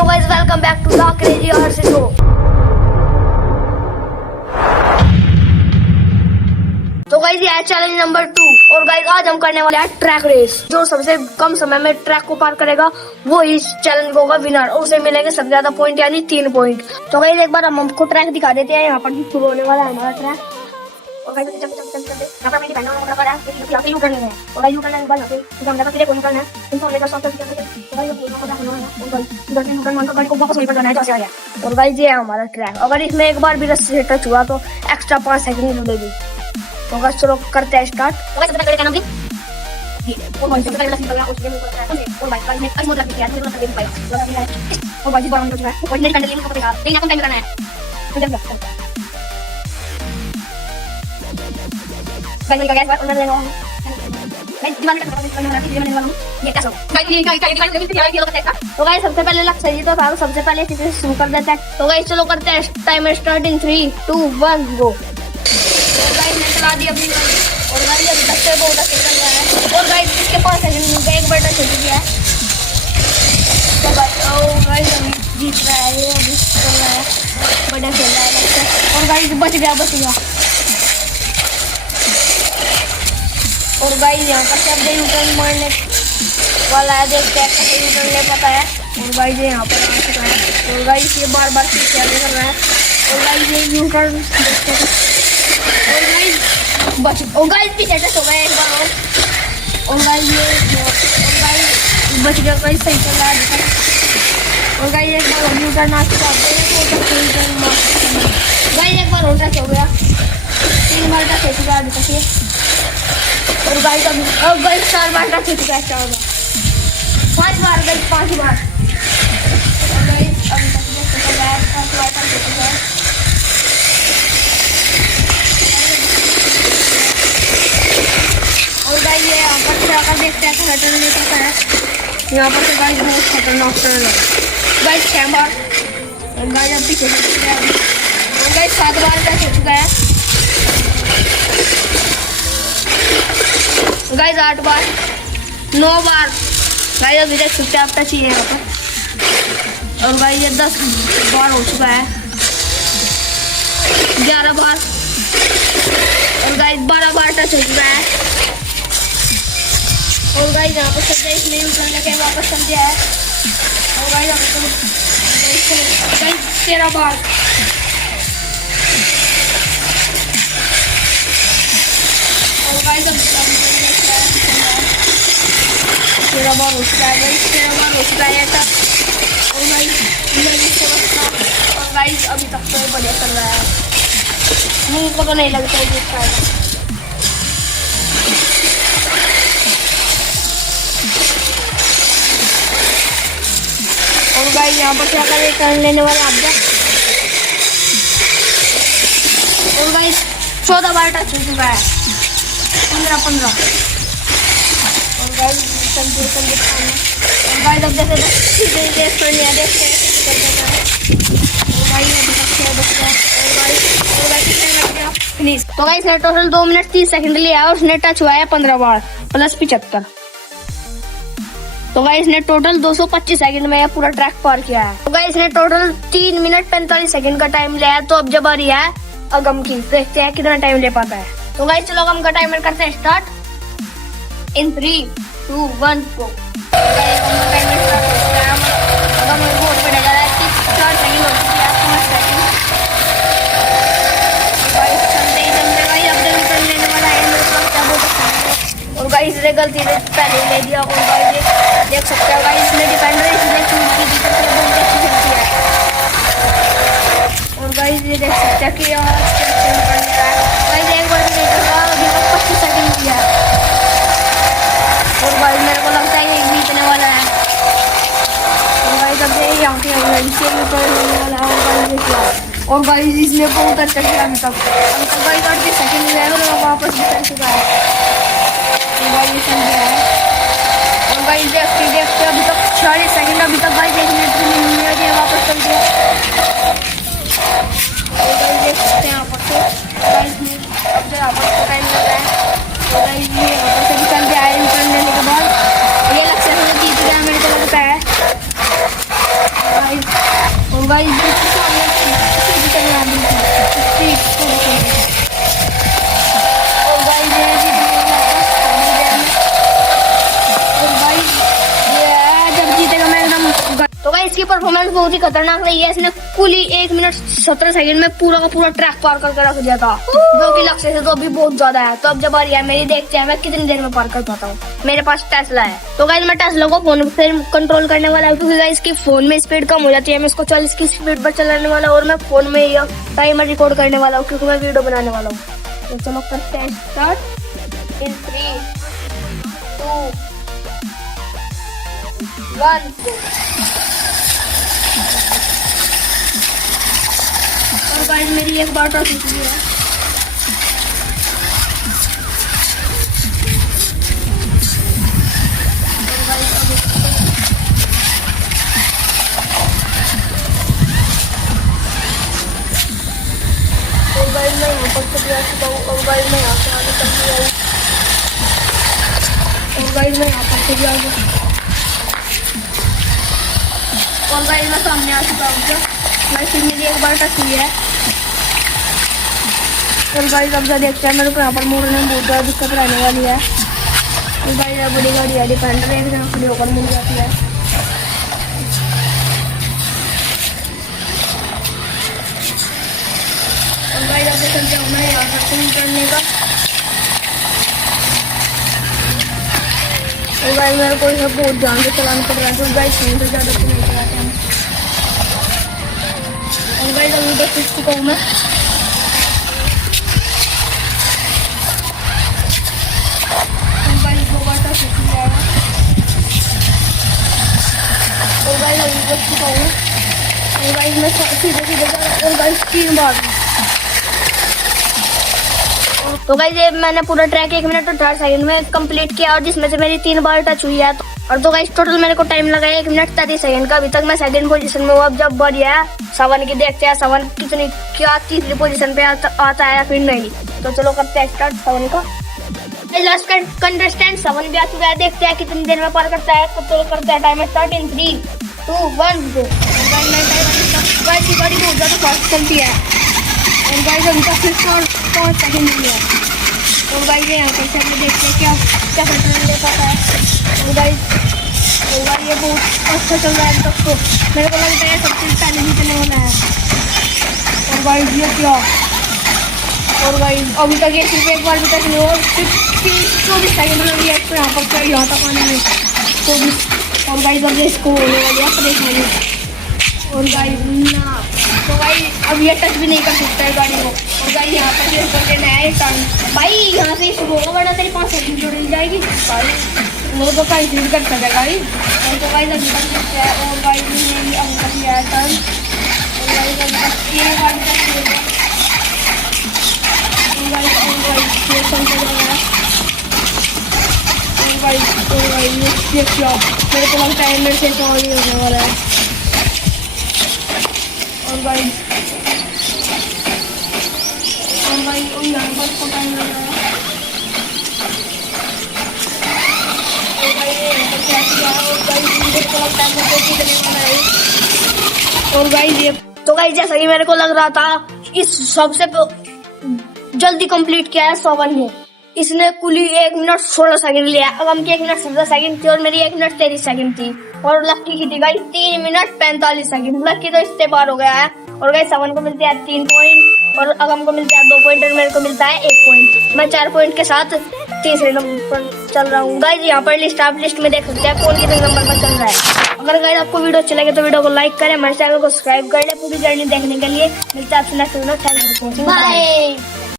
Hello guys, welcome back to the crazy horse show. तो guys ये है challenge number 2 और गाइस आज हम करने वाले हैं ट्रैक रेस। जो सबसे कम समय में ट्रैक को पार करेगा वो इस चैलेंज होगा विनर और उसे मिलेंगे सबसे ज्यादा पॉइंट यानी 3 पॉइंट। तो गाइस एक बार हम आपको ट्रैक दिखा देते हैं। यहाँ पर भी शुरू होने वाला है हमारा ट्रैक। और गाइस चल यहाँ पर मैंने पहना हुआ है यहाँ पे यू करने है और गाइस यू करने के बाद यहाँ पे हम जाकर कोई करना है इनको हमने का सॉफ्ट किया है तो गाइस ये पता करना है और गाइस इधर से निकलने का गाड़ी को वापस वहीं पर जाना है जैसे आया। और गाइस ये है हमारा ट्रैक। अगर इसमें एक बार भी रस्सी से टच हुआ तो एक्स्ट्रा 5 सेकंड मिलेगी। तो गाइस चलो करते हैं स्टार्ट। तो गाइस सबसे पहले क्या नाम और भाई सबसे पहले निकल रहा है उसके ऊपर और भाई का ने आज मोटर किया है तो मतलब पाएगा और भाई बारह मिनट है और नेक्स्ट कंडीशन को पता है लेकिन अपन टाइम करना है तो जब गाइस का गैस बार उन्होंने लेगा मैं दीवार में करने वाला हूं ये क्या सब गाइस ये क्या लोग देखा। तो गाइस सबसे पहले लक्ष्य जी तो था सबसे पहले इसे शुरू कर देते हैं। तो गाइस चलो करते हैं टाइमर स्टार्ट इन 3 2 1 गो। और गाइस ने चला दी अपनी गाड़ी और गाइस अभी तक से बहुत अच्छा चल रहा है और गाइस इसके 5 सेकंड में एक बार चल गया है। तो गाइस अभी जीत रहा है ये अभी चल रहा है बड़ा खेल रहा है और गाइस बच गया। और गाइस यहाँ पर सब यूटर्न मारने वाला है देखते हैं कैसे यूटर्न ले पाता है। और गाइस यहाँ पर आ चुका है और गाइस ये बार बार पीछे आगे कर रहा है और गाइस ये यूटर्न देखते हैं और गाइस बच और गाइस पीछे से हो गया एक बार और गाइस ये और गाइस बच गया गाइस सही चल रहा है और गाइस एक बार यूटर्न आ चुका है गाइस एक बार और टच हो गया 3 बार टच हो चुका है अभी तक ये और गाइस अब गाइस 4 बार टच हो चुका है 4 बार 5 बार गाइस 5 बार और गाइस अभी तक ये चल रहा है 5 बार टच हो चुका है और गाइस ये यहाँ पर से आकर देखते हैं तो टर्न नहीं करता है यहाँ पर से गाइस बहुत खतरनाक टर्न है गाइस 6 बार और गाइस अब पीछे और गाइस 7 बार टच हो चुका है गाइस 8 बार 9 बार गाइस अभी तक चुपचाप टच ही है यहाँ पर और गाइस ये 10 बार हो चुका है 11 बार और गाइस 12 बार टच हो चुका है और गाइस यहाँ पर सब इसमें यूटर्न लेके वापस चल गया है और गाइस गाइस 13 बार और गाइस अब 13 बार हो चुका है गाइस 13 बार हो चुका है और गाइस अभी तक तो बढ़िया चल रहा है मुझे को तो नहीं लगता है जीत पाएगा। और गाइस यहाँ पर क्या करें टर्न लेने वाला आप और गाइस 14 बार टच हो चुका है 15 और गाइस और गाइस अब जैसे देखते हैं और गाइस अभी तक क्या बच गया और गाइस कितने लग गया फिनिश। तो गाइस ने टोटल 2 मिनट 30 सेकंड लिया और उसने टच हुआ है 15 बार प्लस 75। तो गाइस ने टोटल 225 सेकंड में पूरा ट्रैक पार किया है। तो गाइस ने टोटल 3 मिनट 45 सेकंड का टाइम लिया है। तो अब जब आ रही है अगम की देखते हैं कितना टाइम ले पाता है। तो गाइस चलो हम का टाइमर करते हैं स्टार्ट इन 3 2 1 गो। और गाइस ने गलती से पहले ले दिया और गाइस देख सकते हो गाइस ने डिफेंडर इसने शूट की थी तो बहुत अच्छी खेलती है और गाइस ये देख सकते हैं कि यार गाइस एक बार नहीं कर अभी तक 25 सेकंड किया है और गाइस मेरे को लगता है ये जीतने वाला है और गाइस अब ये यहाँ के नीचे ऊपर होने वाला है और गाइस इसने बहुत अच्छा किया अभी तक गाइस 38 सेकंड में और वापस भी कर चुका है और गाइस देखते अभी तक 40 सेकंड अभी तक गाइस 1 मिनट भी नहीं हुआ है वापस चल गया और गाइस देख सकते हैं यहाँ पर तो गाइस अब यहाँ पर टाइम लग रहा है और गाइस ये यहाँ पर से चल गया है इंटरनेट लेने के बाद ये लक्ष्य से जीत गया मेरे को लगता है। गाइस और गाइस तो गाइस इसकी परफॉर्मेंस बहुत ही खतरनाक रही है। इसने कुल ही 1 मिनट 17 सेकंड में पूरा का पूरा ट्रैक पार करके रख दिया था, जो कि लक्ष्य से तो अभी बहुत ज्यादा है। तो अब जब आ रही है मेरी, देखते हैं मैं कितनी देर में पार कर पाता हूँ। मेरे पास टेस्ला है, तो गाइस मैं टेस्ला को फोन से कंट्रोल करने वाला हूँ, क्योंकि गाइस इसकी फोन में स्पीड कम हो जाती है। मैं इसको 40 की स्पीड पर चलाने वाला हूँ और मैं फोन में ही टाइमर रिकॉर्ड करने वाला हूँ, क्योंकि मैं वीडियो बनाने वाला हूँ। तो चलो करते हैं स्टार्ट इन 3 2 1 और गाइस मेरी एक बार तो छूट गई है। और गाइस मैं यहाँ पर से जा चुका हूँ और गाइस मैं यहाँ से आगे चल गया हूँ और गाइस मैं यहाँ पर से भी आ गया और गाइस मैं सामने आ चुका हूँ। गाइस मेरी एक बार टच हुई है और गाइस अब देखते हैं मेरे को यहाँ पर मोड़ने में बहुत ज़्यादा दिक्कत रहने वाली है। और गाइस बड़ी गाड़ी है, डिफेंडर एक जगह खड़ी होकर मिल जाती है। और गाइस अब चलते हैं मैं यहाँ पर करने का। और गाइस मेरे को सब बहुत ध्यान से चलाना पड़ रहा है, तो गाइस फोन से ज़्यादा तो नहीं चलाते हैं। और गाइस अभी तक सीख चुका हूँ मैं। और गाइस 2 बार तक सीख जाएगा और गाइस अभी तक चुका हूँ और गाइस मैं सीधे सीधे और गाइस 3 बार। तो गाइस ये मैंने पूरा ट्रैक 1 मिनट और 18 सेकंड में कंप्लीट किया और जिसमें से मेरी 3 बार टच हुई है। और तो गाइस टोटल मेरे को टाइम लगा 1 मिनट 30 सेकंड का। अभी तक मैं सेकंड पोजीशन में हूँ। अब जब बढ़ है 7 की, देखते हैं 7 कितनी क्या तीसरी पोजीशन पे आता है या फिर नहीं। तो चलो करते हैं स्टार्ट 7 का। लास्ट कंटेस्टेंट 7 भी आ चुका है, देखते हैं कितनी देर में पार करता है। तो चलो करते हैं timer start in 3 2 1 go. Guys की गाड़ी बहुत ज्यादा फास्ट चलती है और गाइस अभी तक सिर्फ 5 सेकंड हुए हैं। और गाइस यहाँ पर से हम देखते हैं क्या क्या कंट्रोल ले पाता है। और गाइस ये बहुत अच्छा चल रहा है अभी तक। तो मेरे को लगता है सबसे पहले जीतने वाला है। और गाइस ये क्या, और गाइस अभी तक ये सिर्फ एक बार भी तक नहीं हुआ, सिर्फ 24 सेकंड लगी है इसको यहाँ पर यहाँ तक आने में 24। और गाइस अब इसको होने वाली है परेशानी। और गाइस ना, तो गाइस अब ये टच भी नहीं कर सकता है गाड़ी को। और गाइस यहाँ पर ये करके नया टर्न भाई यहाँ से शुरू होगा, वरना तेरी 5 सेकंड जोड़ जाएगी भाई, वो तो कंसीड कर सकेगा गाइस। और तो गाइस अभी तक है और गाइस मेरी अब तक है टर्न। और गाइस अभी तक ये गाड़ी तक और गाइस ये चलते रहेगा। और गाइस ये क्या, मेरे को लगता है मेरे से तो ही होने वाला है। और गाइस यहाँ पर इसको टाइम लग रहा है। और गाइस यहाँ पर क्या किया है और गाइस मुझे को लगता है मुझे जीतने वाला है। और गाइस ये तो गाइस जैसा कि मेरे को लग रहा था, इस सबसे जल्दी कंप्लीट किया है 7 ने। इसने कुल 1 मिनट 16 सेकंड लिया। अगम की 1 मिनट 17 सेकंड थी और मेरी 1 मिनट 23 सेकंड थी। और लक्की की थी गाइस 3 मिनट 45 सेकंड। लक्की तो इससे पार हो गया है। और गाइस 7 को मिलते हैं 3 पॉइंट और अगम को मिलते हैं 2 पॉइंट और मेरे को मिलता है 1 पॉइंट। मैं 4 पॉइंट के साथ तीसरे नंबर पर चल रहा हूँ। गाइस यहाँ पर लिस्ट आप लिस्ट में देख सकते हैं कौन कितने नंबर पर चल रहा है। अगर गाइस आपको वीडियो अच्छी लगे तो वीडियो को लाइक करें, हमारे चैनल को सब्सक्राइब कर ले पूरी जर्नी देखने के लिए। मिलते हैं आपसे next video. Thank you for watching, bye.